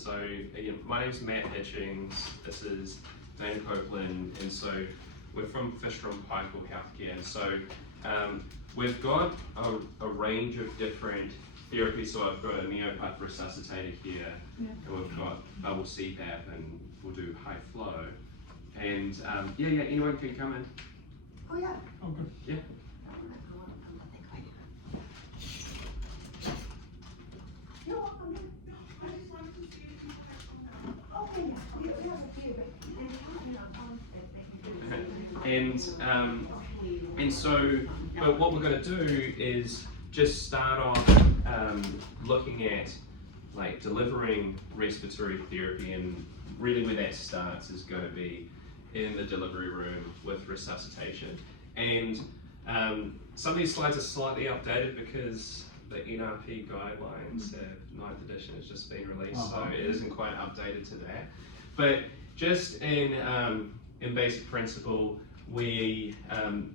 So again, my name is Matt Hitchings, this is Dana Copeland, and so we're from Fisher & Paykel Healthcare. And so we've got a range of different therapies. So I've got a Neopath resuscitator here, and we've got bubble CPAP, and we'll do high flow. And anyone can come in. Oh yeah. Oh, good. Yeah. And so, but what we're going to do is just start off looking at like delivering respiratory therapy, and really where that starts is going to be in the delivery room with resuscitation. And some of these slides are slightly updated because the NRP guidelines have 9th edition has just been released, so it isn't quite updated to that. But just in basic principle, we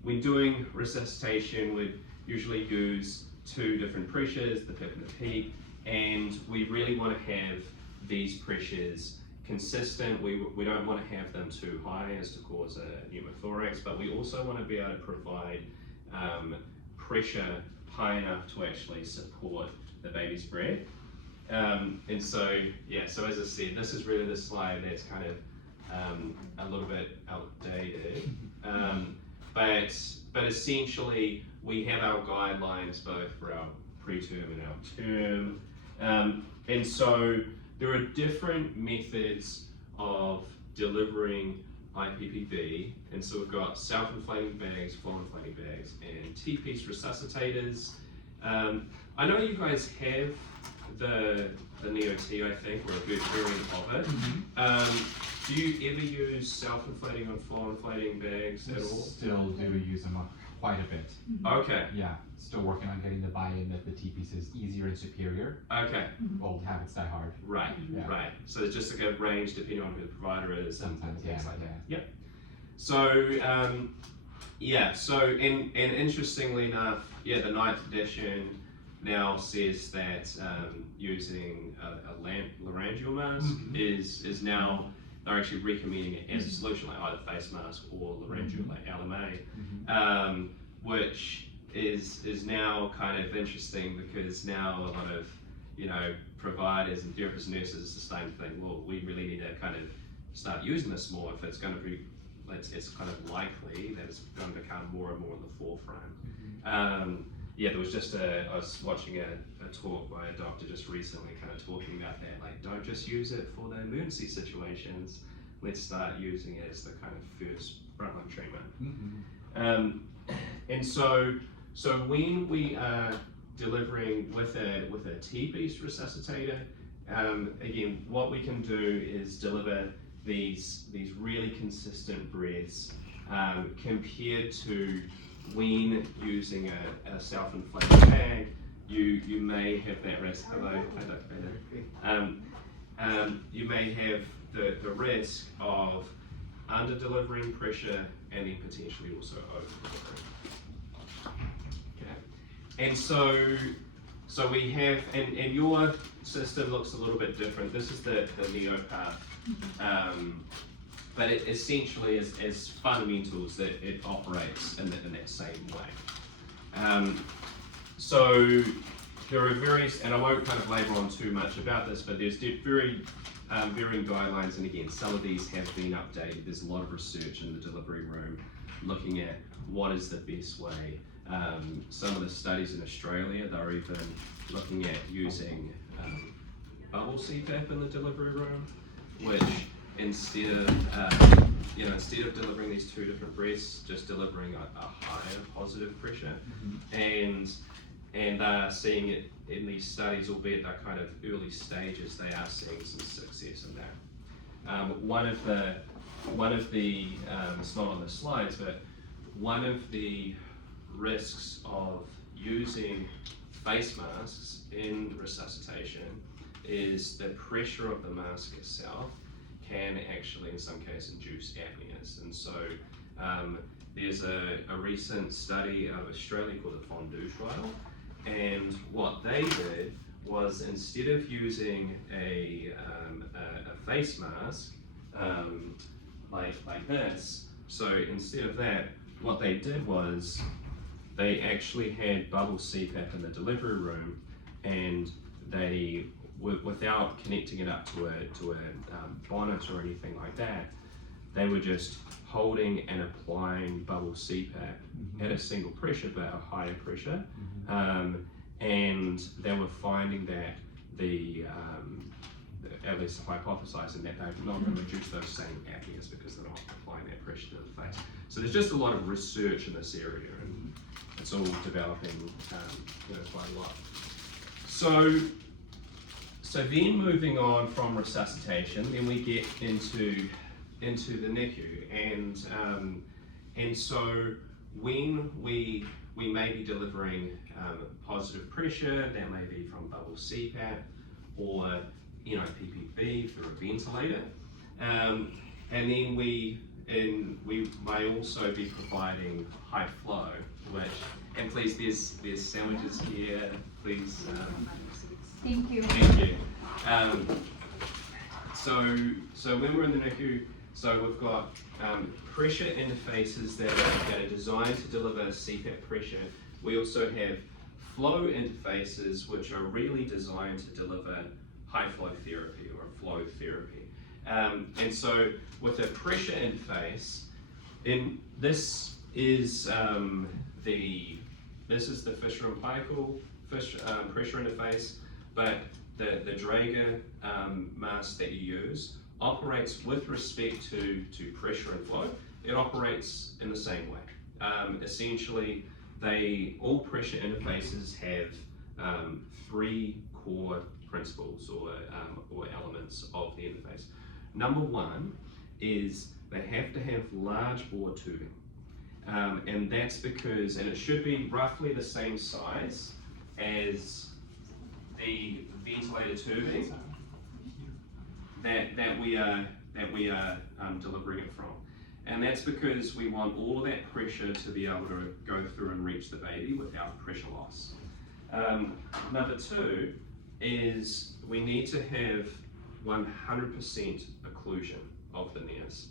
when doing resuscitation, we'd usually use 2 different pressures, the PIP and the peak, and we really want to have these pressures consistent. We don't want to have them too high as to cause a pneumothorax, but we also want to be able to provide pressure high enough to actually support the baby's breath. And so, so as I said, this is really the slide that's kind of a little bit outdated, but essentially we have our guidelines both for our preterm and our term, and so there are different methods of delivering IPPB, and so we've got self-inflating bags, flow-inflating bags, and T-piece resuscitators. I know you guys have the Neo-T, I think, or a good variant of it. Do you ever use self-inflating or flow-inflating bags at all? Still do use them quite a bit. Okay. Yeah, still working on getting the buy-in that the T-piece is easier and superior. Okay. Old habits die hard. Right, right. So it's just like a range depending on who the provider is. Sometimes, and things like that. yeah. Yep. So, and interestingly enough, the 9th edition now says that using a laryngeal mask is now, they're actually recommending it as a solution, like either face mask or laryngeal, like LMA, which is now kind of interesting because now a lot of providers and therapists and nurses are starting to think, well, we really need to kind of start using this more if it's going to be, it's kind of likely that it's going to become more and more in the forefront. There was just I was watching a talk by a doctor just recently kind of talking about that, like, don't just use it for the emergency situations, let's start using it as the kind of first frontline treatment. And so when we are delivering with a T-piece resuscitator, again, what we can do is deliver these really consistent breaths compared to when using a self-inflating bag. You may have that risk. You may have the risk of under-delivering pressure and then potentially also over-delivering. Okay. And so we have, and your system looks a little bit different. This is the Neopath, but it essentially is as fundamentals that it operates in that same way. So there are various, and I won't kind of labour on too much about this, but there's very varying guidelines, and again, some of these have been updated. There's a lot of research in the delivery room looking at what is the best way. Some of the studies in Australia, they're even looking at using bubble CPAP in the delivery room, which instead of delivering these 2 different breaths, just delivering a higher positive pressure, and they're seeing it in these studies, albeit they're kind of early stages, they are seeing some success in that. One of the it's not on the slides, but one of the risks of using face masks in resuscitation is the pressure of the mask itself can actually in some cases induce apneas. And so there's a recent study out of Australia called the Fondue trial, and what they did was instead of using a face mask, like this. So instead of that, what they did was they actually had bubble CPAP in the delivery room, and they, without connecting it up to a bonnet or anything like that, they were just holding and applying bubble CPAP at a single pressure, but a higher pressure. And they were finding that at least hypothesizing that they're not going to reduce those same apneas because they're not applying that pressure to the face. So there's just a lot of research in this area, and it's all developing quite a lot. So then moving on from resuscitation, then we get into the NICU, and so when we may be delivering positive pressure, that may be from bubble CPAP or PPV through a ventilator, and then we may also be providing high flow, which, and please, there's sandwiches here, please. Thank you. Thank you. So when we're in the NICU, so we've got pressure interfaces that are designed to deliver CPAP pressure. We also have flow interfaces which are really designed to deliver high flow therapy or flow therapy. And so with a pressure interface, this is the Fisher and Paykel pressure interface, but the Draeger mask that you use operates with respect to pressure and flow. It operates in the same way. Essentially, all pressure interfaces have three core principles or elements of the interface. Number one is they have to have large bore tubing. And that's because, and it should be roughly the same size as the ventilator tubing that we are delivering it from. And that's because we want all of that pressure to be able to go through and reach the baby without pressure loss. Number two is we need to have 100% occlusion of the nares.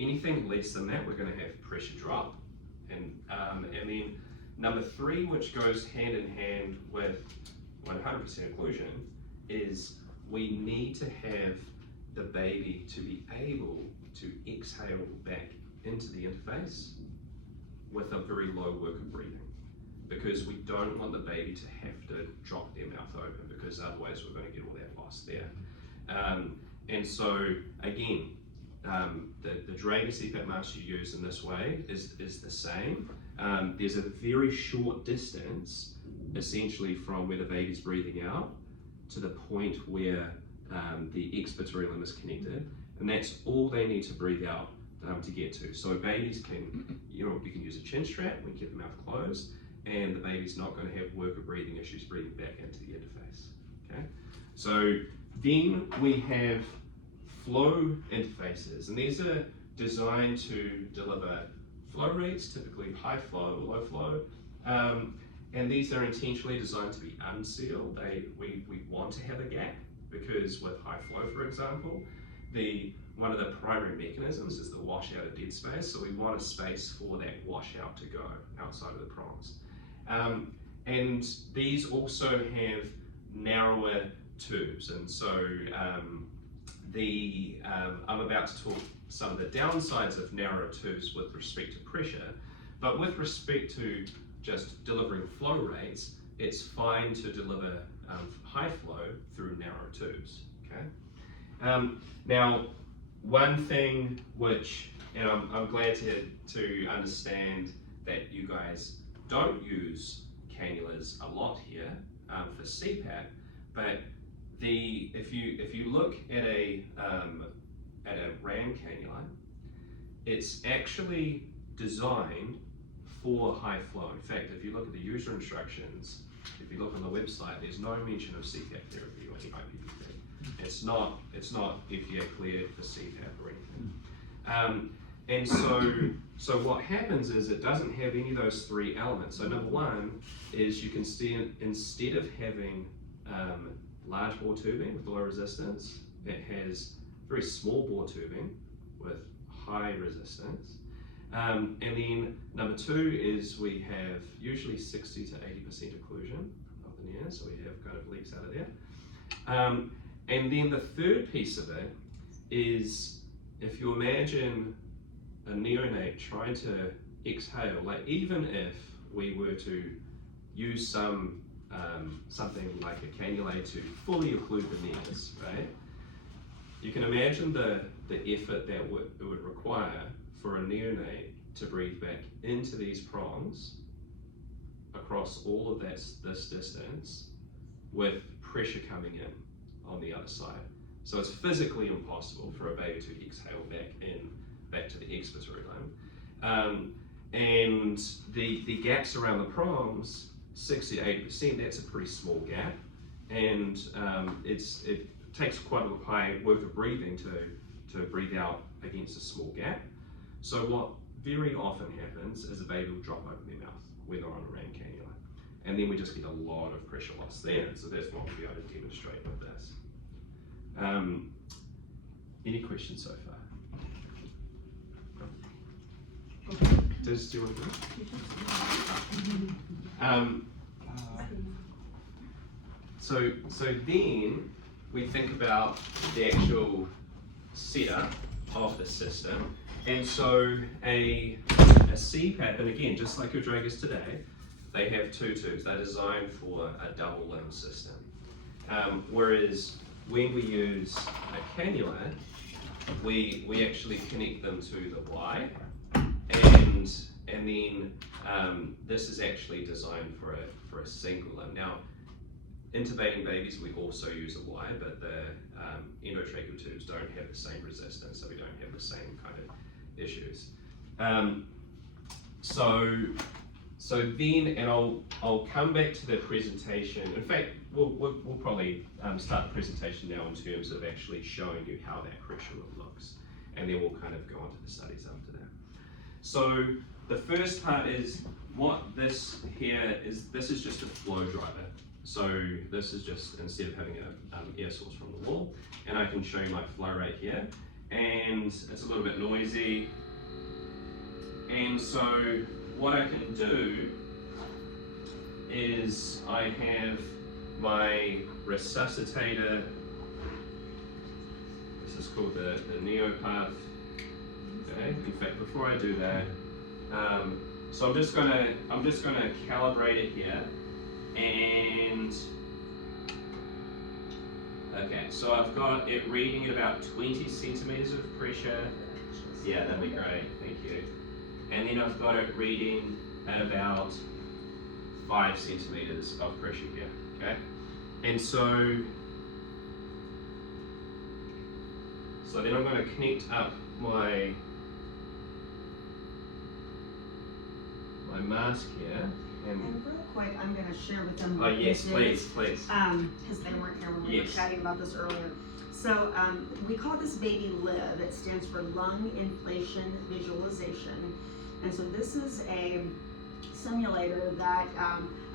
Anything less than that, we're going to have pressure drop. And then number three, which goes hand in hand with 100% occlusion, is we need to have the baby to be able to exhale back into the interface with a very low work of breathing, because we don't want the baby to have to drop their mouth open, because otherwise we're going to get all that loss there. And so again, the Draeger CPAP mask you use in this way is the same. There's a very short distance, essentially, from where the baby's breathing out to the point where the expiratory limb is connected, and that's all they need to breathe out to get to. So babies can, you can use a chin strap, we keep the mouth closed, and the baby's not going to have work or breathing issues breathing back into the interface. Okay. So then we have flow interfaces, and these are designed to deliver flow rates, typically high flow or low flow, and these are intentionally designed to be unsealed. We want to have a gap, because with high flow, for example, one of the primary mechanisms is the washout of dead space, so we want a space for that washout to go outside of the prongs. And these also have narrower tubes, and so I'm about to talk some of the downsides of narrow tubes with respect to pressure, but with respect to just delivering flow rates, it's fine to deliver high flow through narrow tubes. Okay. Now, one thing which, and I'm glad to understand that you guys don't use cannulas a lot here for CPAP, but if you look at a RAM cannula, it's actually designed for high flow. In fact, if you look at the user instructions, if you look on the website, there's no mention of CPAP therapy or any IPPV. It's not FDA cleared for CPAP or anything. And so what happens is it doesn't have any of those three elements. So number one is you can see, instead of having large bore tubing with low resistance, it has very small bore tubing with high resistance. And then number 2 is we have usually 60 to 80% occlusion of the near, so we have kind of leaks out of there. And then the third piece of it is, if you imagine a neonate trying to exhale, like even if we were to use something like a cannula to fully occlude the nears, right? You can imagine the effort that it would require for a neonate to breathe back into these prongs across all of this distance with pressure coming in on the other side. So it's physically impossible for a baby to exhale back to the expiratory limb. And the gaps around the prongs, 60 to 80%, that's a pretty small gap. And it takes quite a high work of breathing to breathe out against a small gap. So what very often happens is a baby will drop open their mouth when they're on a RAN cannula. And then we just get a lot of pressure loss there. So that's what we'll be able to demonstrate with this. Any questions so far? Do you want to So then we think about the actual setup of the system. And so a CPAP, and again, just like your Dragus today, they have 2 tubes. They're designed for a double limb system. Whereas when we use a cannula, we actually connect them to the Y, and then this is actually designed for a single limb. Now, intubating babies, we also use a Y, but the endotracheal tubes don't have the same resistance, so we don't have the same kind of issues. So then, and I'll come back to the presentation. In fact, we'll probably start the presentation now in terms of actually showing you how that pressure looks, and then we'll kind of go on to the studies after that. So the first part is what this here is. This is just a flow driver. So this is just, instead of having an air source from the wall, and I can show you my flow rate here, and it's a little bit noisy. And so what I can do is I have my resuscitator. This is called the Neopath. Okay. In fact, before I do that, so I'm just gonna calibrate it here, and okay. So I've got it reading at about 20 centimeters of pressure. Yeah, that'd be great. Thank you. And then I've got it reading at about 5 centimeters of pressure here, okay? And so then I'm going to connect up my mask here. And real quick, I'm going to share with them Oh what yes, this please, is, please. because they weren't here when we were Yes. chatting about this earlier. So we call this baby LIV. It stands for Lung Inflation Visualization. And so this is a simulator that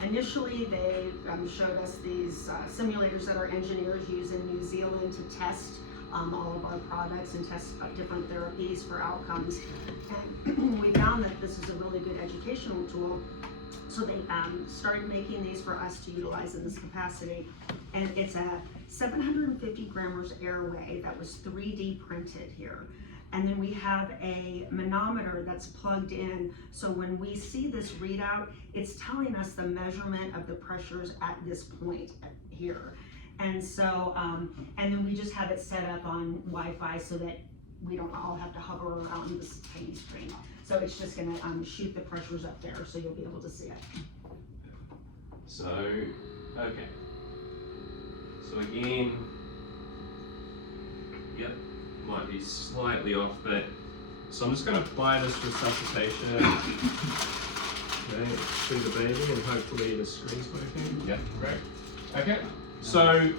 initially they showed us these simulators that our engineers use in New Zealand to test all of our products and test different therapies for outcomes. And we found that this is a really good educational tool. So they started making these for us to utilize in this capacity. And it's a 750 grammars airway that was 3D printed here. And then we have a manometer that's plugged in. So when we see this readout, it's telling us the measurement of the pressures at this point here. And so, and then we just have it set up on Wi-Fi so that we don't all have to hover around this tiny screen. So it's just gonna shoot the pressures up there so you'll be able to see it. So, okay. So again, yep, might be slightly off, but so I'm just going to apply this resuscitation to the baby, and hopefully the screen's working. Yeah, great. Okay. So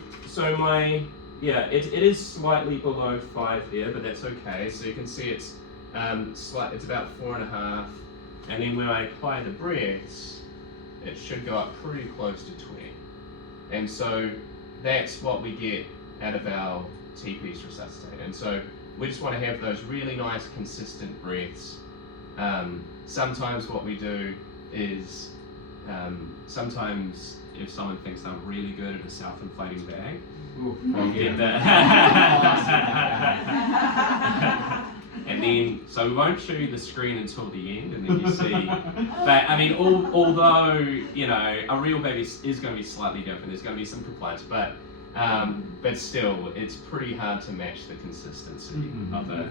my it is slightly below 5 here, but that's okay. So you can see it's it's about 4.5, and then when I apply the breaths, it should go up pretty close to 20. And so that's what we get out of our TP's resuscitated. And so we just want to have those really nice consistent breaths. Sometimes what we do is, sometimes if someone thinks they're really good at a self-inflating bag, we'll get and then, so we won't show you the screen until the end, and then you see. But I mean, although you know, a real baby is going to be slightly different. There's going to be some complaints, but still, it's pretty hard to match the consistency of the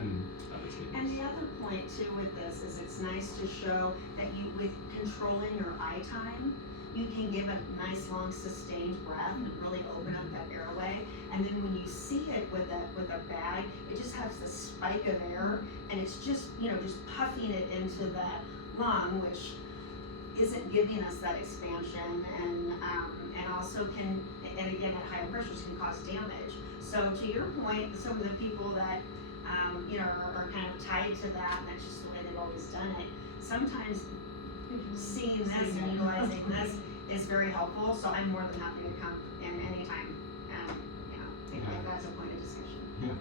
And the other point too with this is it's nice to show that you, with controlling your eye time, you can give a nice long sustained breath and really open up that airway. And then when you see it with a bag, it just has this spike of air, and it's just, you know, just puffing it into that lung, which isn't giving us that expansion, and also can, and again at higher pressures can cause damage. So to your point, some of the people that you know, are kind of tied to that, and that's just the way they've always done it. Sometimes seeing this and utilizing this is very helpful, so I'm more than happy to come in anytime, you know, think that's a point of discussion.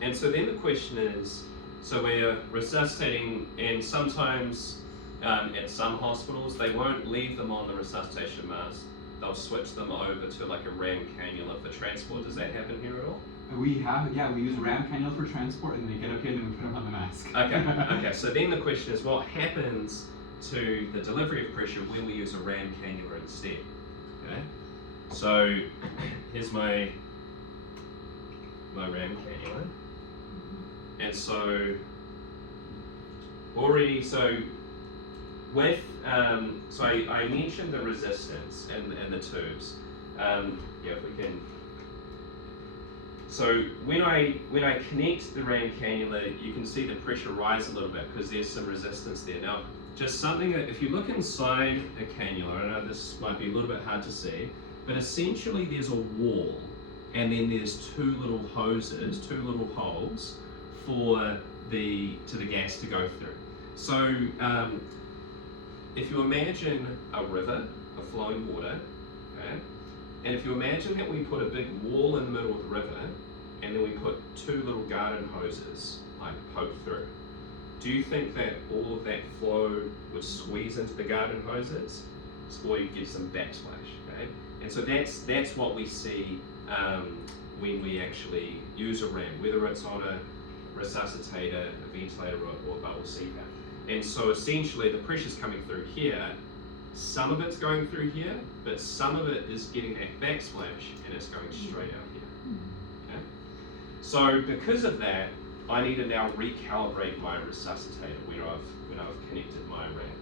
And so then the question is, so we're resuscitating, and sometimes at some hospitals they won't leave them on the resuscitation mask. They'll switch them over to like a RAM cannula for transport. Does that happen here at all? We use RAM cannula for transport, and then they get okay, and then we put them on the mask. Okay. So then the question is, what happens to the delivery of pressure when we use a RAM cannula instead? Okay. So here's my RAM cannula, and so with so I mentioned the resistance and the tubes. If we can. So when I connect the RAM cannula, you can see the pressure rise a little bit because there's some resistance there. Now, just something that if you look inside a cannula, I know this might be a little bit hard to see, but essentially there's a wall, and then there's two little hoses, two little holes for the gas to go through. So if you imagine a river of flowing water, okay, and if you imagine that we put a big wall in the middle of the river, and then we put two little garden hoses like poked through, do you think that all of that flow would squeeze into the garden hoses, or you get some backsplash? Okay, and so that's what we see when we actually use a RAM, whether it's on a resuscitator, a ventilator, or bubble CPAP. And so essentially the pressure's coming through here. Some of it's going through here, but some of it is getting that backsplash, and it's going straight out here. Okay? So because of that, I need to now recalibrate my resuscitator when I've connected my RAM.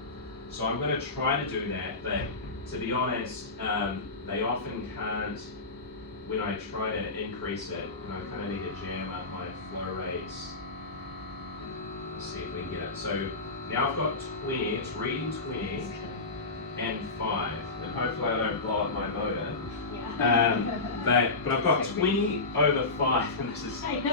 So I'm going to try to do that, but to be honest, they often can't. When I try to increase it, and I kind of need to jam up my flow rates. Let's see if we can get it. So now I've got 20, it's reading 20 and 5, and hopefully I don't blow up my motor. But I've got 20 over 5, and this is awful.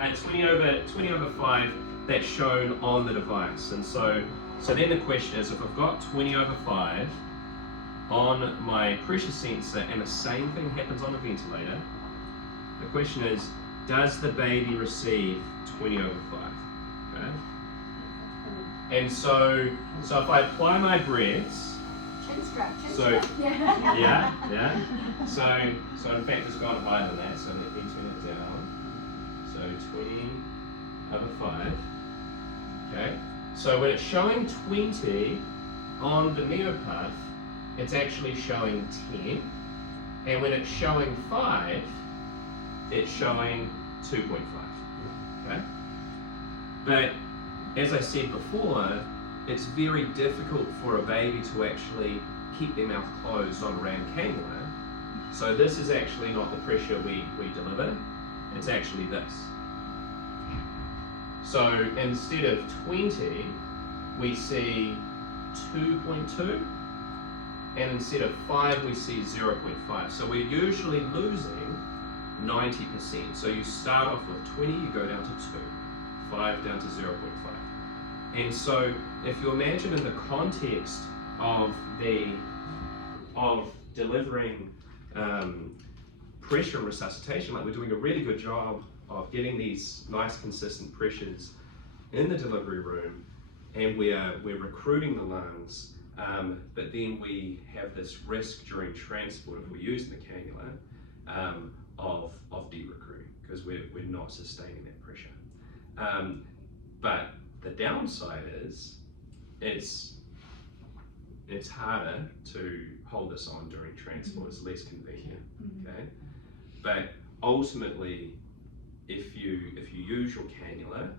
And 20 over 5 that's shown on the device. And so then the question is, if I've got 20 over 5 on my pressure sensor and the same thing happens on a ventilator, the question is, does the baby receive 20 over 5? Okay? And so if I apply my breaths, Chin strap. yeah. So in fact it's gone higher than that, so let me turn it down. So 20 over 5. Okay. So when it's showing 20 on the NeoPuff, it's actually showing 10. And when it's showing 5, it's showing 2.5. Okay? But as I said before, it's very difficult for a baby to actually keep their mouth closed on a RAM cannula. So this is actually not the pressure we deliver, it's actually this. So instead of 20, we see 2.2, and instead of 5, we see 0.5. So we're usually losing 90%. So you start off with 20, you go down to 2, 5 down to 0.5. And so if you imagine in the context of delivering pressure and resuscitation, like we're doing a really good job of getting these nice consistent pressures in the delivery room, and we're recruiting the lungs, but then we have this risk during transport if we're using the cannula of de-recruiting because we're not sustaining that pressure. But the downside is it's harder to hold this on during transport. It's less convenient. Okay, but ultimately, if you use your cannula,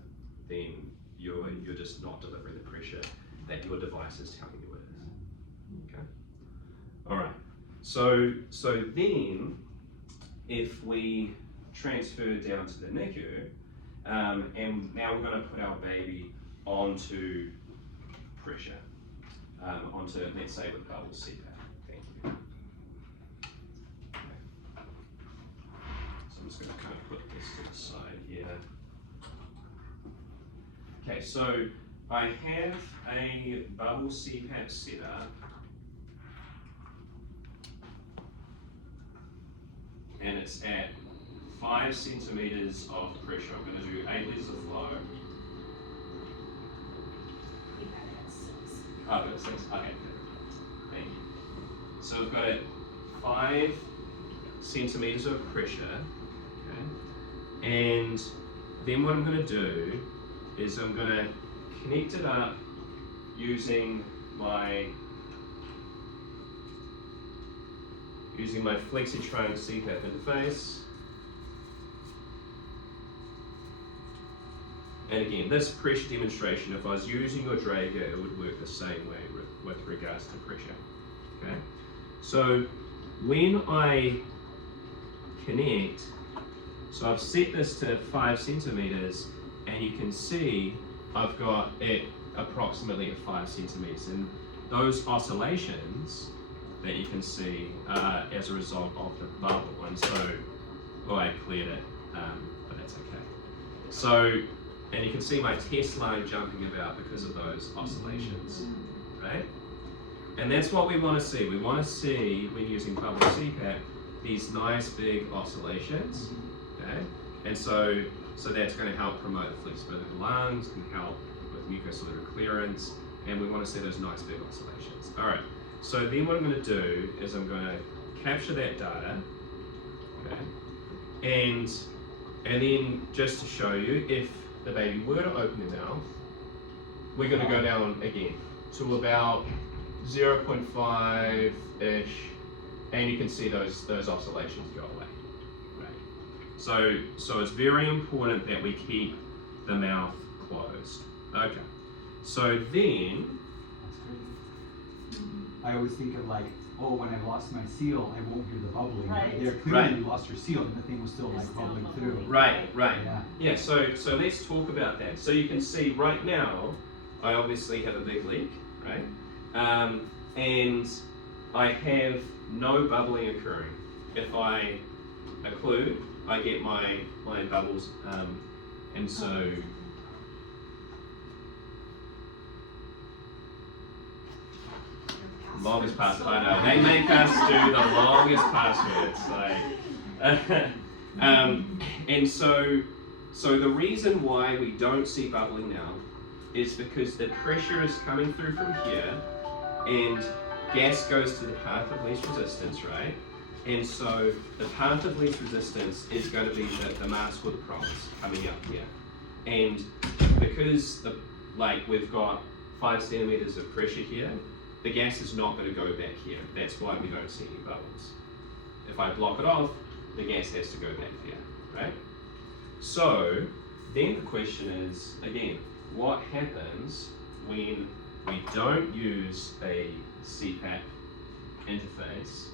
then you're just not delivering the pressure that your device is telling you it is. Okay. All right. So then, if we transfer down to the NICU, and now we're going to put our baby onto pressure, onto, let's say, with bubble CPAP. Thank you. Okay. So I'm just going to kind of put this to the side here. Okay, so I have a bubble CPAP set up. And it's at 5 centimeters of pressure. I'm going to do 8 liters of flow. Oh, I've got 6. Okay, thank you. So we've got 5 centimeters of pressure. Okay. And then what I'm going to do is I'm going to connect it up using my FlexiTrunk CPAP interface. And again, this pressure demonstration, if I was using your Draeger, it would work the same way with regards to pressure. Okay. So when I connect, so I've set this to 5 centimeters, and you can see I've got it approximately at 5 centimeters, and those oscillations that you can see are as a result of the bubble. And so, I cleared it, but that's okay. So, and you can see my test line jumping about because of those oscillations, right? And that's what we want to see. We want to see, when using bubble CPAP, these nice big oscillations, okay? And so that's going to help promote the flexibility of the lungs, can help with mucociliary clearance, and we want to see those nice big oscillations. All right, so then what I'm going to do is I'm going to capture that data, okay? And then just to show you, if the baby were to open their mouth, we're going to go down again to about 0.5-ish, and you can see those oscillations go away. Right. So it's very important that we keep the mouth closed. Okay. So then, I always think of like, oh, when I lost my seal, I won't hear the bubbling. Right. There clearly you lost your seal, and the thing was still It's like still bubbling bubbling. through. right. Yeah. So let's talk about that. So you can see right now, I obviously have a big leak, right? And I have no bubbling occurring. If I occlude, I get my bubbles, and so longest password. I know they make us do the longest passwords. And so the reason why we don't see bubbling now is because the pressure is coming through from here, and gas goes to the path of least resistance, right? And so the path of least resistance is going to be the mask with prongs coming up here. And because we've got 5 centimeters of pressure here, the gas is not going to go back here. That's why we don't see any bubbles. If I block it off, the gas has to go back here, right? So then the question is, again, what happens when we don't use a CPAP interface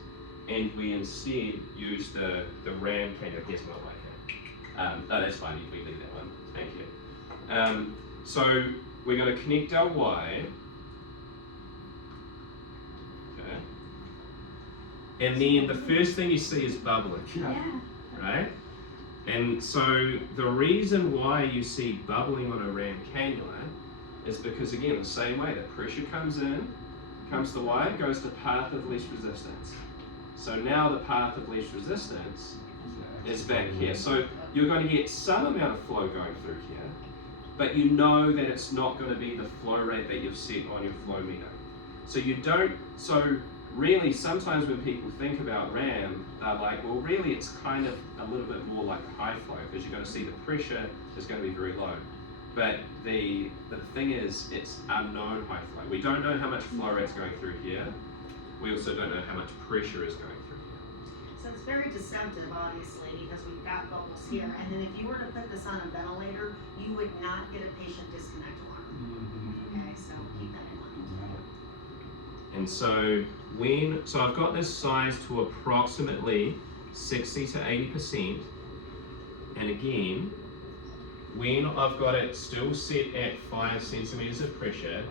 and we instead use the RAM cable? Here's my white hat. Oh, that's fine, we leave that one. Thank you. So we're going to connect our wire. Okay. And then the first thing you see is bubbling, Yeah. right? And so the reason why you see bubbling on a RAM cannula is because, again, the same way, the pressure comes in, comes the wire, goes to path of least resistance. So now the path of least resistance is back here. So you're going to get some amount of flow going through here, but you know that it's not going to be the flow rate that you've set on your flow meter. So you don't, so really sometimes when people think about RAM, they're like, well really it's kind of a little bit more like a high flow, because you're going to see the pressure is going to be very low. But the thing is, it's unknown high flow. We don't know how much flow rate's going through here. We also don't know how much pressure is going through here. So it's very deceptive, obviously, because we've got bubbles here. And then if you were to put this on a ventilator, you would not get a patient disconnect alarm. Okay, so keep that in mind. And so so I've got this size to approximately 60 to 80%. And again, when I've got it still set at 5 centimeters of pressure,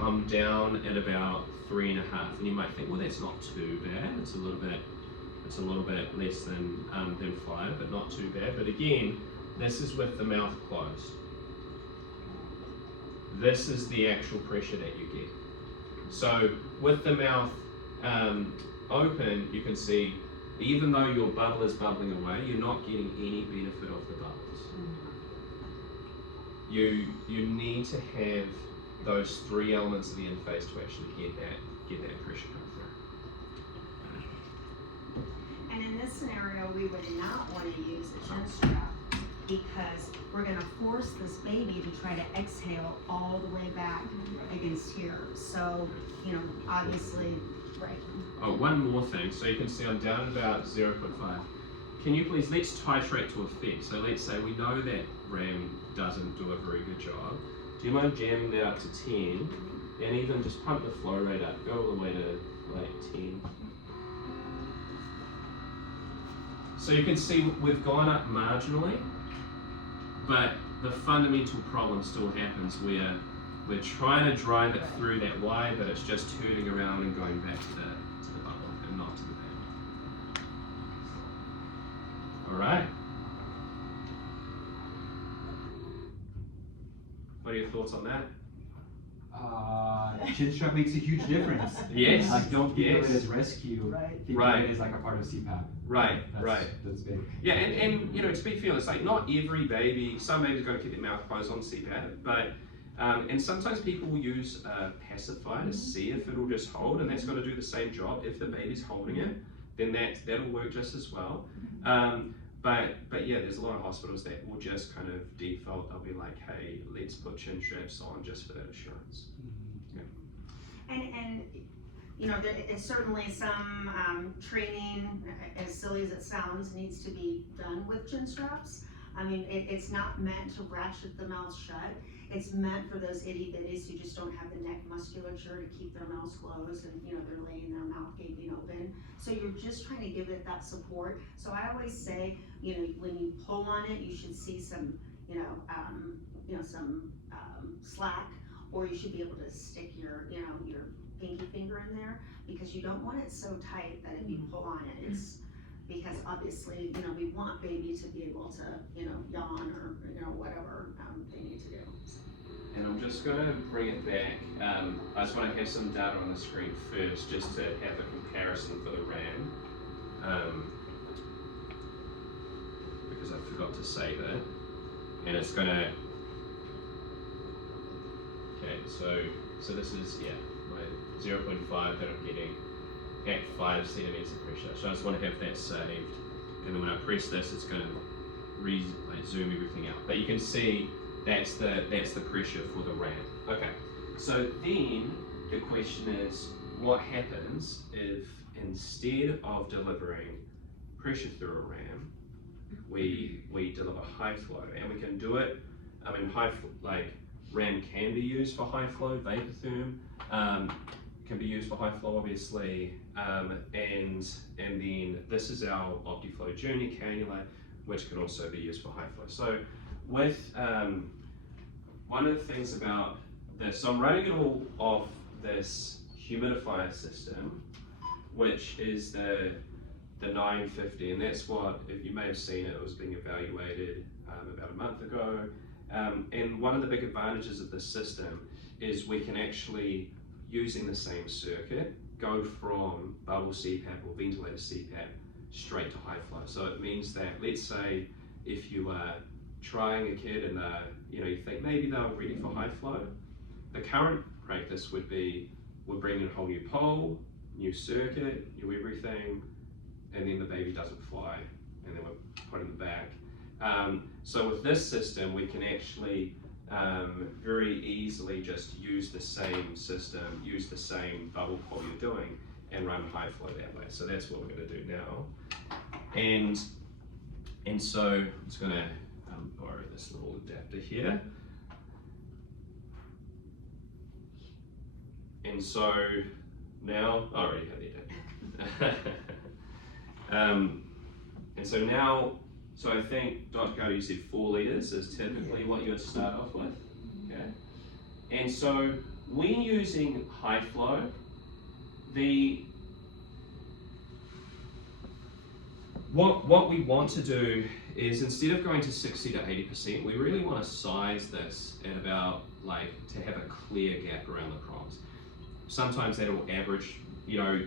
I'm down at about 3.5. And you might think, well, that's not too bad. It's a little bit less than 5, but not too bad. But again, this is with the mouth closed. This is the actual pressure that you get. So with the mouth open, you can see, even though your bubble is bubbling away, you're not getting any benefit of the bubbles. You need to have those 3 elements of the interface to actually get that pressure come through. And in this scenario, we would not want to use a chin strap because we're going to force this baby to try to exhale all the way back against here. So, you know, obviously, right. Oh, one more thing. So you can see I'm down at about 0.5. Can you please, let's titrate to effect. So let's say we know that RAM doesn't do a very good job. Do you mind jamming that up to 10? And even just pump the flow rate up. Go all the way to like 10. So you can see we've gone up marginally, but the fundamental problem still happens where we're trying to drive it through that Y, but it's just turning around and going back to the bubble and not to the band. All right. What are your thoughts on that? Chin strap makes a huge difference. Yes. Like, don't think of it Yes. as rescue. Right. Think Right. of it as like a part of CPAP. Right, That's, right. That's big. Yeah, and you know, to be fair, it's like not every baby, some babies are going to keep their mouth closed on CPAP, but and sometimes people will use a pacifier to see if it'll just hold, and that's going to do the same job. If the baby's holding it, then that'll work just as well. But yeah, there's a lot of hospitals that will just kind of default. They'll be like, hey, let's put chin straps on just for that assurance. And you know, there is certainly some training, as silly as it sounds, needs to be done with chin straps. I mean, it's not meant to ratchet the mouth shut. It's meant for those itty bitties who just don't have the neck musculature to keep their mouths closed, and you know, they're laying their mouth gaping open. So you're just trying to give it that support. So I always say, you know, when you pull on it, you should see some, some slack, or you should be able to stick your pinky finger in there, because you don't want it so tight that if you pull on it, it's because obviously, you know, we want baby to be able to, you know, yawn or, you know, whatever they need to do. And I'm just going to bring it back. I just want to have some data on the screen first, just to have a comparison for the RAM, because I forgot to save it. And it's going to, okay, so this is, yeah, my 0.5 that I'm getting at 5 centimeters of pressure. So I just want to have that saved. And then when I press this, it's going to zoom everything out. But you can see that's the pressure for the RAM. Okay, so then the question is, what happens if instead of delivering pressure through a RAM, we deliver high flow? And we can do it, I mean, RAM can be used for high flow, Vapotherm can be used for high flow, obviously, and then this is our Optiflow Junior cannula, which can also be used for high flow. So with one of the things about this, so I'm running it all off this humidifier system, which is the 950, and that's what, if you may have seen it, it was being evaluated about a month ago. And one of the big advantages of this system is we can actually, using the same circuit, go from bubble CPAP or ventilator CPAP straight to high flow. So it means that, let's say, if you are trying a kid and you think maybe they're ready for high flow, the current practice would be, we'll bring in a whole new pole, new circuit, new everything, and then the baby doesn't fly, and then we're putting them back. So with this system, we can actually very easily just use the same system, use the same bubble pole you're doing, and run high flow that way. So that's what we're going to do now. And so I'm just going to borrow this little adapter here. And so now, I already have the adapter. And so now, so I think Dr. Carter, you said 4 liters is typically what you would start off with. Okay. And so when using high flow, what we want to do is, instead of going to 60 to 80%, we really want to size this at about, to have a clear gap around the proms. Sometimes that'll average,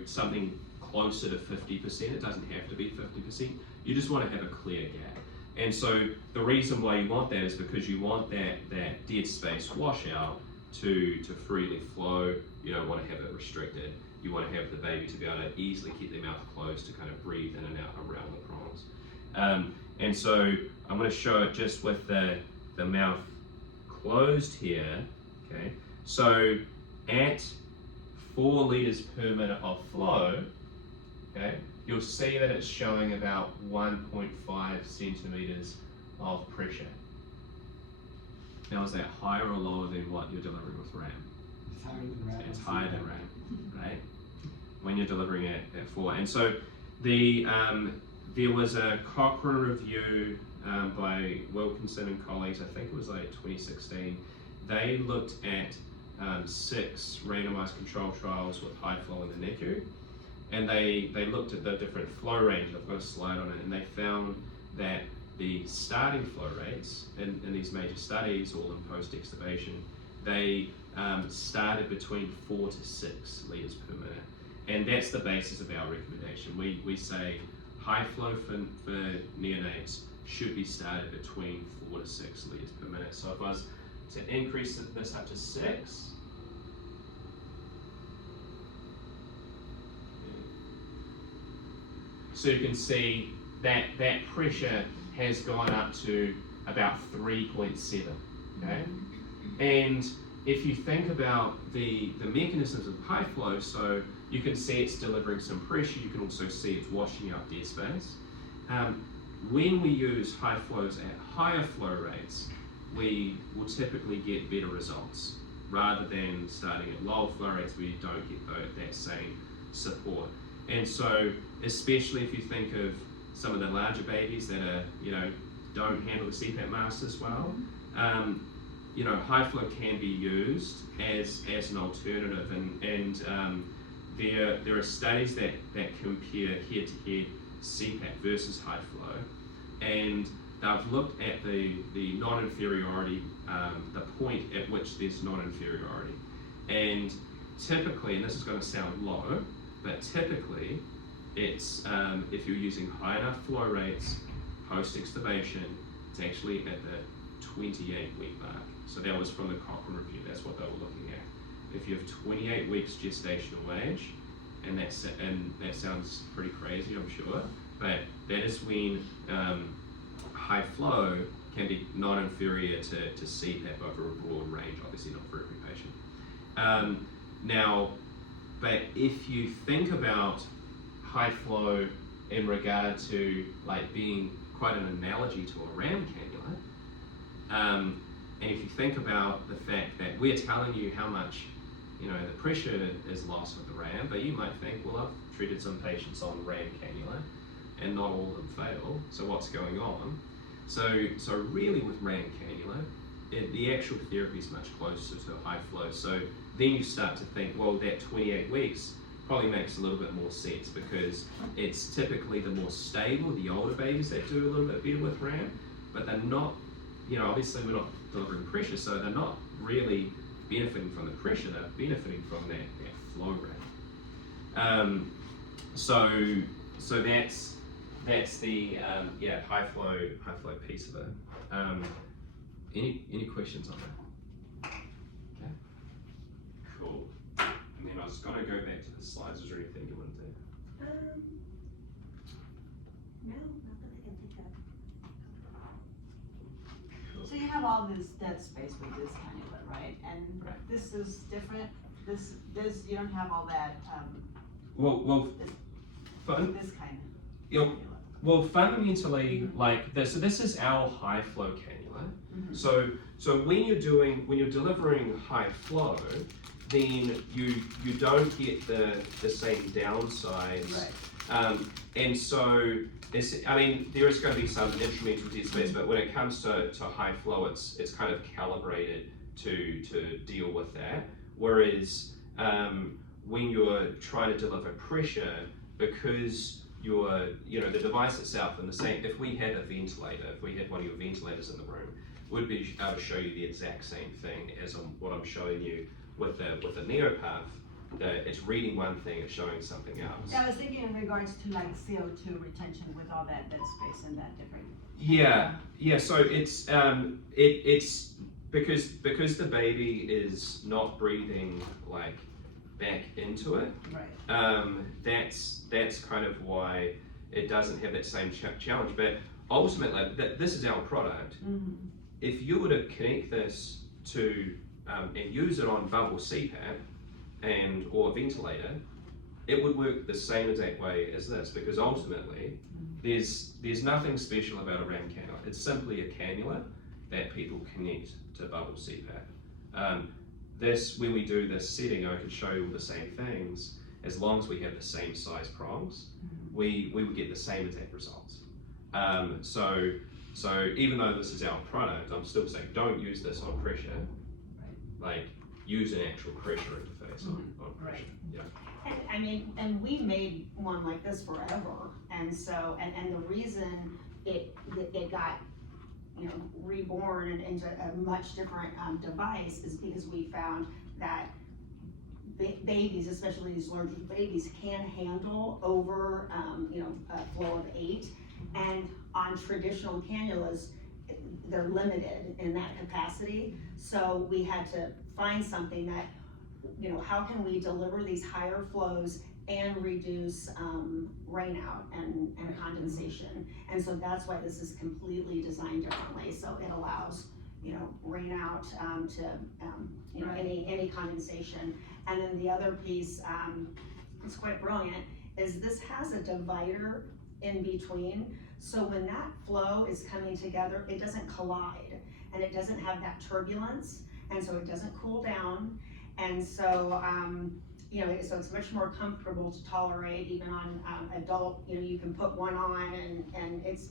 something closer to 50%. It doesn't have to be 50%. You just want to have a clear gap. And so the reason why you want that is because you want that dead space washout to freely flow. You don't want to have it restricted. You want to have the baby to be able to easily keep their mouth closed to kind of breathe in and out around the proms. And so I'm going to show it just with the mouth closed here. Okay. So at 4 liters per minute of flow, okay, you'll see that it's showing about 1.5 centimeters of pressure. Now, is that higher or lower than what you're delivering with RAM? It's higher than RAM. It's higher than RAM, right? When you're delivering it at 4. And so there was a Cochrane review by Wilkinson and colleagues, I think it was 2016. They looked at 6 randomized control trials with high flow in the NICU, and they looked at the different flow range. I've got a slide on it, and they found that the starting flow rates in these major studies, all in post-extubation, they started between 4 to 6 liters per minute, and that's the basis of our recommendation. We say high flow for neonates should be started between 4 to 6 liters per minute. So if I was to increase this up to 6, so you can see that pressure has gone up to about 3.7, okay? And if you think about the mechanisms of high flow, so you can see it's delivering some pressure, you can also see it's washing out dead space. When we use high flows at higher flow rates, we will typically get better results, rather than starting at lower flow rates where you don't get that same support. And so, especially if you think of some of the larger babies that are, don't handle the CPAP mask as well, high flow can be used as an alternative, and there are studies that compare head-to-head CPAP versus high flow, and they've looked at the non-inferiority, the point at which there's non-inferiority, and typically, and this is going to sound low, but typically it's if you're using high enough flow rates post-extubation, it's actually at the 28-week mark. So that was from the Cochrane review. That's what they were looking at. If you have 28 weeks gestational age, and that sounds pretty crazy, I'm sure, but that is when high flow can be non-inferior to CPAP over a broad range, obviously not for every patient. Now, but if you think about high flow in regard to being quite an analogy to a RAM cannula, and if you think about the fact that we're telling you how much the pressure is lost with the RAM, but you might think, well, I've treated some patients on RAM cannula and not all of them fail, so what's going on? So really with RAM cannula, the actual therapy is much closer to high flow. So then you start to think, well, that 28 weeks probably makes a little bit more sense, because it's typically the more stable, the older babies that do a little bit better with RAM, but they're not, obviously we're not delivering pressure, so they're not really benefiting from the pressure, they're benefiting from that flow rate. So that's the high flow piece of it. Any questions on that? Okay. Cool. And then I was gonna go back to the slides. Was there anything you wanted to? No, not that I can think of. So you have all this dead space with this cannula, right? And Right. this is different. This you don't have all that Well, this kind you know, of cannula. well, fundamentally, like this. So this is our high flow cannula. Mhm. So when you're delivering high flow, then you don't get the same downsides. Right. And so there is going to be some instrumental dead space, but when it comes to high flow, it's kind of calibrated to deal with that. Whereas when you're trying to deliver pressure, because the device itself and the same, if we had a ventilator, if we had one of your ventilators in the room, we'd be able to show you the exact same thing as what I'm showing you with the Neopath. That it's reading one thing, it's showing something else. Yeah, I was thinking in regards to like CO2 retention with all that dead space and that different. Yeah. So it's because the baby is not breathing like back into it. Right. That's kind of why it doesn't have that same challenge. But ultimately, this is our product. Mm-hmm. If you were to connect this to and use it on bubble CPAP or a ventilator, it would work the same exact way as this, because ultimately there's nothing special about a RAM cannula. It's simply a cannula that people connect to bubble CPAP. When we do this setting, I can show you all the same things. As long as we have the same size prongs, we would get the same exact results. So even though this is our product, I'm still saying don't use this on pressure. Like use an actual pressure interface on pressure. Yeah. And we made one like this forever, and so and the reason it got reborn into a much different device is because we found that babies, especially these larger babies, can handle over a flow of 8, and on traditional cannulas they're limited in that capacity. So we had to find something that, how can we deliver these higher flows and reduce rain out and condensation. And so that's why this is completely designed differently. So it allows, rain out to, any condensation. And then the other piece, it's quite brilliant, is this has a divider in between. So when that flow is coming together, it doesn't collide and it doesn't have that turbulence, and so it doesn't cool down. And so, so it's much more comfortable to tolerate even on adult, you can put one on and it's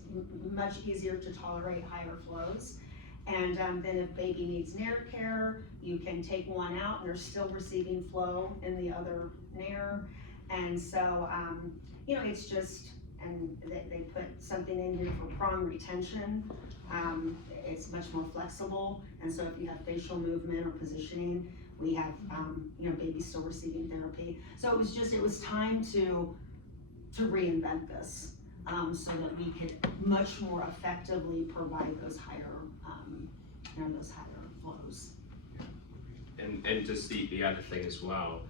much easier to tolerate higher flows. And then if baby needs nair care, you can take one out and they're still receiving flow in the other nair. And so, it's just, and they put something in here for prong retention. It's much more flexible, and so if you have facial movement or positioning, we have babies still receiving therapy. So it was time to reinvent this, so that we could much more effectively provide those higher flows. And just the other thing as well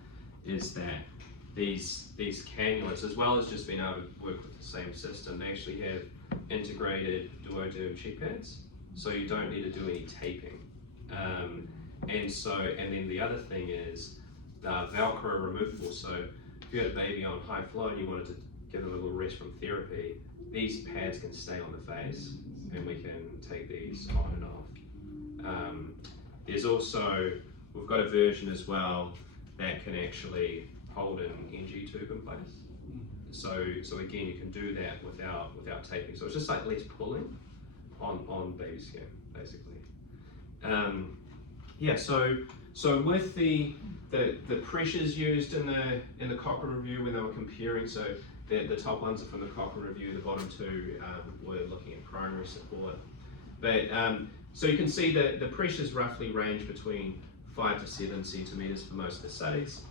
is that these cannulas, as well as just being able to work with the same system, they actually have integrated duoderm cheek pads, so you don't need to do any taping. And then the other thing is the Velcro removable. So if you had a baby on high flow and you wanted to give them a little rest from therapy, these pads can stay on the face, and we can take these on and off. There's also, we've got a version as well that can actually hold an NG tube in place. So again, you can do that without taping. So it's just like less pulling on baby skin, basically. So with the pressures used in the Cochrane review when they were comparing, so the top ones are from the Cochrane review, the bottom two were looking at primary support. But so you can see that the pressures roughly range between 5 to 7 centimeters for most of the studies,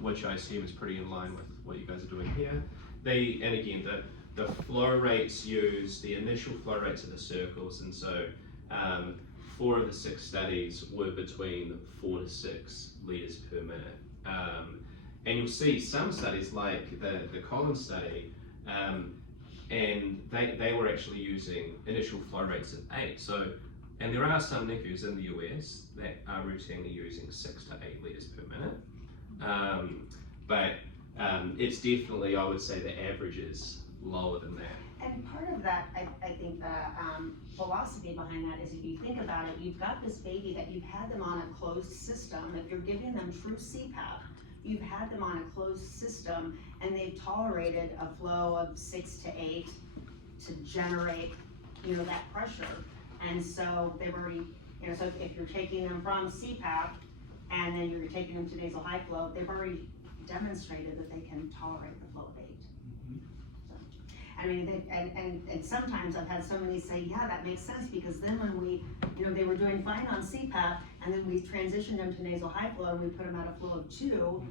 which I assume is pretty in line with what you guys are doing here. And again, the flow rates used, the initial flow rates are the circles, and so 4 of the 6 studies were between 4 to 6 liters per minute. And you'll see some studies like the Collins study, and they were actually using initial flow rates of 8. So, and there are some NICUs in the US that are routinely using 6 to 8 liters per minute. But it's definitely, I would say, the average is lower than that. And part of that, I think the philosophy behind that is, if you think about it, you've got this baby that you've had them on a closed system. If you're giving them true CPAP, you've had them on a closed system, and they've tolerated a flow of 6 to 8 to generate, that pressure. And so they've already, so if you're taking them from CPAP and then you're taking them to nasal high flow, they've already demonstrated that they can tolerate the flow of 8. I mean, and sometimes I've had somebody say, yeah, that makes sense, because then when we, they were doing fine on CPAP, and then we transitioned them to nasal high flow, and we put them at a flow of 2,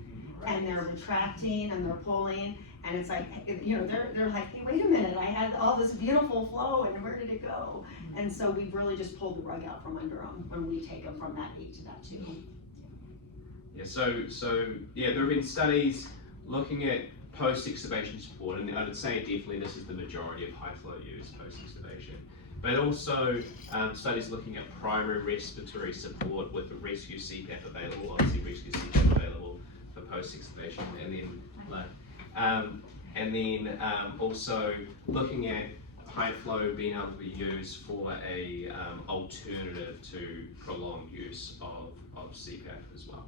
and they're retracting and they're pulling, and it's like, they're like, hey, wait a minute, I had all this beautiful flow, and where did it go? And so we've really just pulled the rug out from under them when we take them from that 8 to that 2. Yeah, so yeah, there have been studies looking at post-extubation support, and I would say definitely this is the majority of high flow use post-extubation, but also studies looking at primary respiratory support with the rescue CPAP available, obviously rescue CPAP available for post-extubation, and then also looking at high flow being able to be used for a alternative to prolonged use of CPAP as well,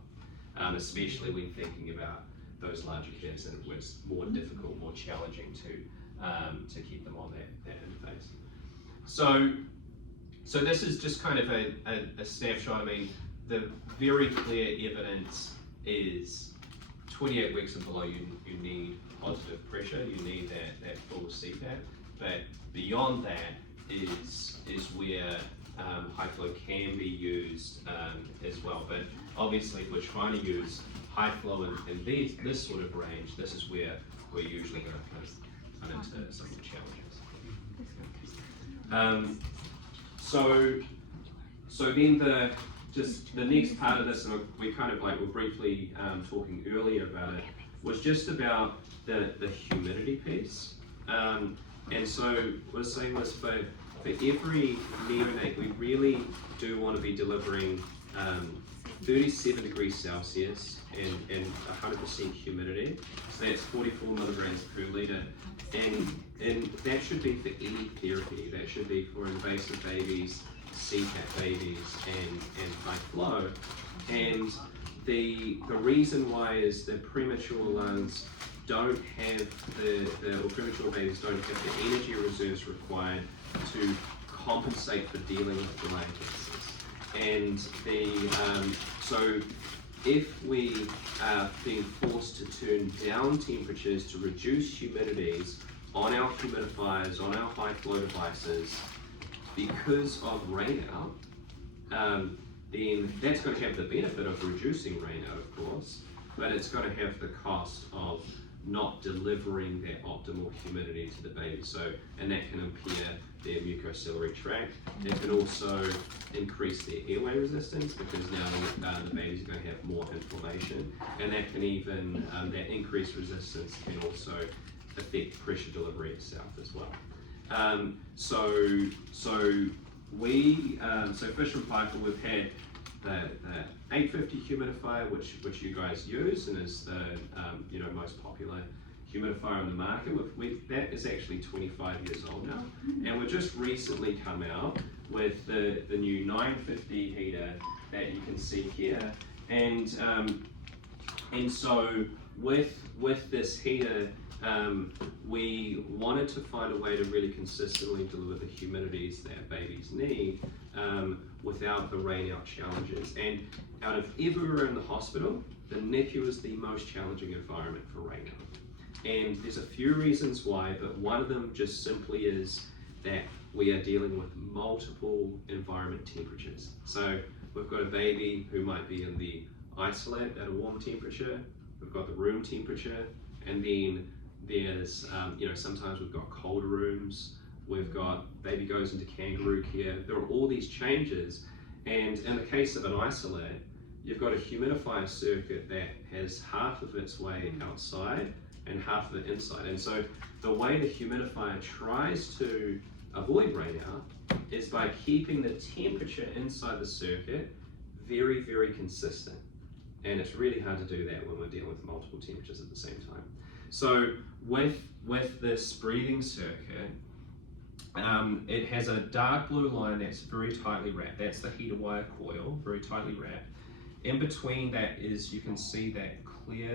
especially when thinking about those larger kids, and it was more difficult, more challenging to keep them on that interface. So this is just kind of a snapshot. I mean, the very clear evidence is 28 weeks and below, you need positive pressure, you need that full CPAP, but beyond that is where high flow can be used as well. But obviously, if we're trying to use high flow in this sort of range, this is where we're usually going to come into some of the challenges. So then the next part of this, and we kind of were briefly talking earlier about it, was just about the humidity piece. And so we're saying this for every neonate, we really do want to be delivering 37 degrees Celsius and 100% humidity. So that's 44 milligrams per litre. And that should be for any therapy. That should be for invasive babies, CPAP babies, and high flow. And the reason why is the premature lungs don't have or premature babies don't have the energy reserves required to compensate for dealing with delay cases. And so if we are being forced to turn down temperatures to reduce humidities on our humidifiers, on our high flow devices, because of rain out, then that's going to have the benefit of reducing rain out, of course, but it's going to have the cost of not delivering that optimal humidity to the baby. So, and that can impair their mucociliary tract. It can also increase their airway resistance, because now the baby's going to have more inflammation, and that can even, that increased resistance can also affect pressure delivery itself as well. So Fisher & Paykel, we've had the 850 humidifier, which you guys use, and is the most popular humidifier on the market. That is actually 25 years old now, and we've just recently come out with the new 950 heater that you can see here, and so with this heater, we wanted to find a way to really consistently deliver the humidities that babies need without the rain out challenges. And out of everywhere in the hospital, the NICU is the most challenging environment for rain out. And there's a few reasons why, but one of them just simply is that we are dealing with multiple environment temperatures. So we've got a baby who might be in the isolate at a warm temperature, we've got the room temperature, and then there's, sometimes we've got colder rooms, we've got baby goes into kangaroo care. There are all these changes, and in the case of an isolate, you've got a humidifier circuit that has half of its way outside and half of it inside. And so the way the humidifier tries to avoid rainout is by keeping the temperature inside the circuit very, very consistent. And it's really hard to do that when we're dealing with multiple temperatures at the same time. So with this breathing circuit, it has a dark blue line that's very tightly wrapped. That's the heater wire coil, very tightly wrapped. In between that is, you can see that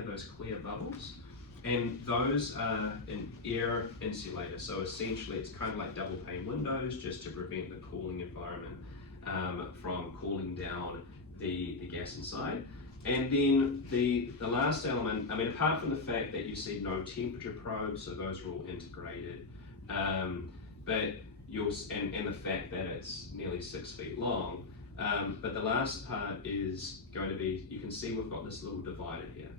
those clear bubbles, and those are an air insulator. So essentially it's kind of like double pane windows, just to prevent the cooling environment from cooling down the gas inside. And then the last element, apart from the fact that you see no temperature probes, so those are all integrated, but and the fact that it's nearly 6 feet long. But the last part is going to be, you can see we've got this little divider here.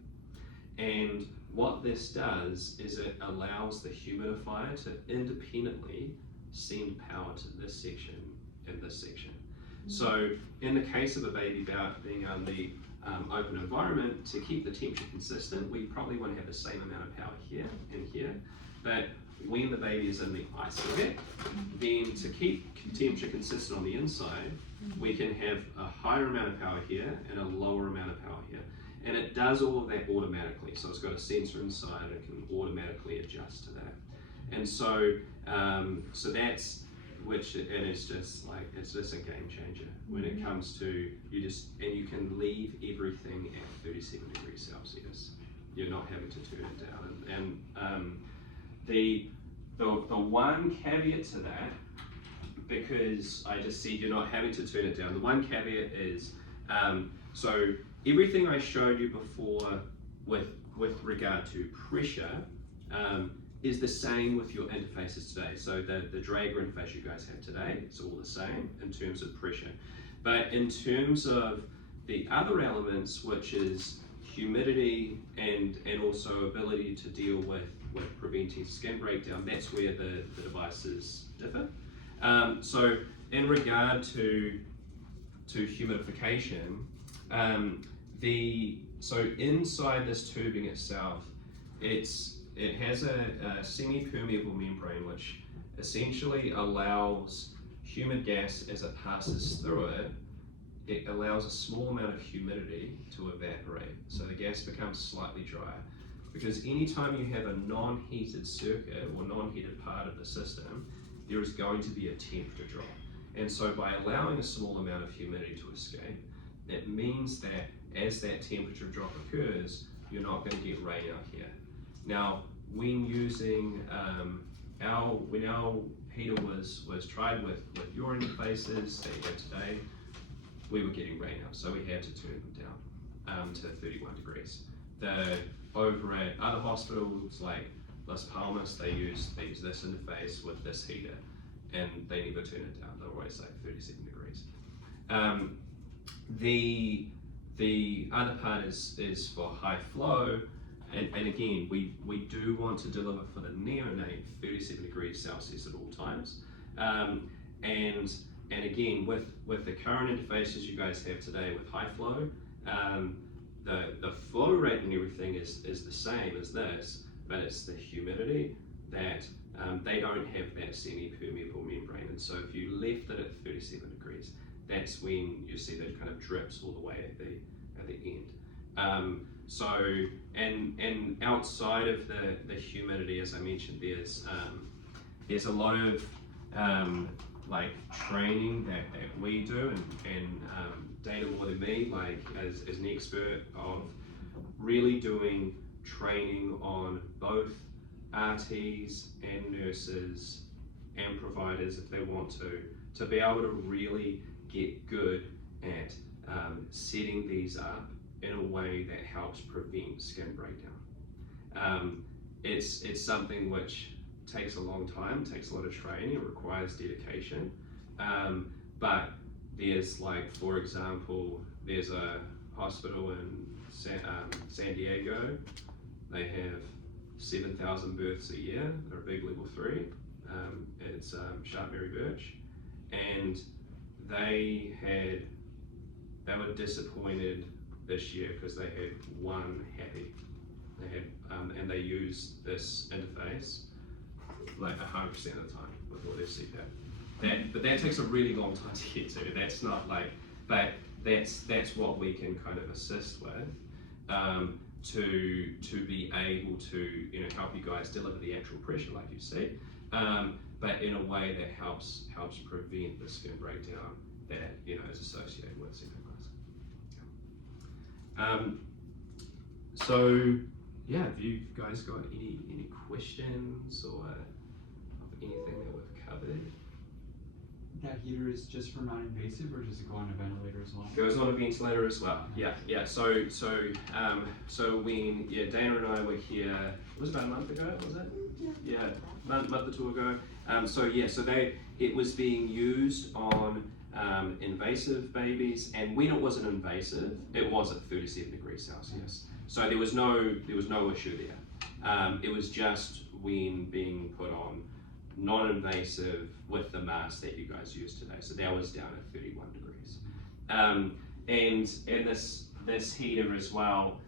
And what this does is it allows the humidifier to independently send power to this section and this section. So in the case of a baby being on the open environment, to keep the temperature consistent, we probably want to have the same amount of power here and here. But when the baby is in the isolate, then to keep temperature consistent on the inside, we can have a higher amount of power here and a lower amount of power here. And it does all of that automatically. So it's got a sensor inside and it can automatically adjust to that. And so, it's just a game changer when it comes to, you can leave everything at 37 degrees Celsius. You're not having to turn it down. And the one caveat to that, because I just said you're not having to turn it down, the one caveat is, so everything I showed you before with regard to pressure is the same with your interfaces today. So the Draeger interface you guys have today, it's all the same in terms of pressure. But in terms of the other elements, which is humidity and also ability to deal with preventing skin breakdown, that's where the devices differ. So in regard to humidification, so inside this tubing itself, it has a semi-permeable membrane which essentially allows humid gas, as it passes through it, it allows a small amount of humidity to evaporate, so the gas becomes slightly drier. Because anytime you have a non-heated circuit or non-heated part of the system, there is going to be a temperature drop. And so by allowing a small amount of humidity to escape, it means that as that temperature drop occurs, you're not going to get rain out here. Now, when using when our heater was tried with your interfaces that you have today, we were getting rain out, so we had to turn them down to 31 degrees. Over at other hospitals like Las Palmas, they use this interface with this heater, and they never turn it down. They're always like 37 degrees. The other part is for high flow, and again, we do want to deliver for the neonate 37 degrees Celsius at all times. And again, with the current interfaces you guys have today with high flow, the flow rate and everything is the same as this, but it's the humidity that they don't have that semi-permeable membrane. And so if you left it at 37 degrees, that's when you see that kind of drips all the way at the end. And outside of the humidity, as I mentioned, there's a lot of like training that we do, and Dana more than me, like as an expert of really doing training on both RTs and nurses and providers, if they want to be able to really get good at setting these up in a way that helps prevent skin breakdown. It's something which takes a long time, takes a lot of training, it requires dedication, but there's, like, for example, there's a hospital in San Diego. They have 7,000 births a year. They're a big level 3. It's Sharpberry Birch, and they were disappointed this year because they had one happy. They had and they used this interface like 100% of the time with all their CPAP. But that takes a really long time to get to. That's not like, but that's what we can kind of assist with. To be able to help you guys deliver the actual pressure like you see, but in a way that helps prevent the skin breakdown that is associated with CPAP masks. So yeah, have you guys got any questions or of anything that we've covered? That heater is just for non-invasive, or does it go on a ventilator as well? Goes on a ventilator as well. Yeah. So when Dana and I were here, it was about a month ago, was it? Yeah, month or two ago. So it was being used on invasive babies, and when it wasn't invasive, it was at 37 degrees Celsius. So there was no issue there. It was just when being put on non-invasive with the mask that you guys use today. So that was down at 31 degrees. And this heater as well,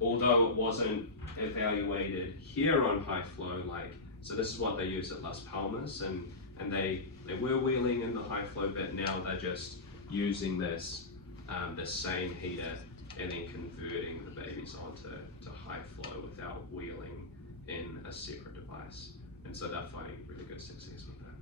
although it wasn't evaluated here on high flow, so this is what they use at Las Palmas, and they were wheeling in the high flow bit. Now they're just using this same heater and then converting the babies onto high flow without wheeling in a separate device. And so they're finding really good success with that.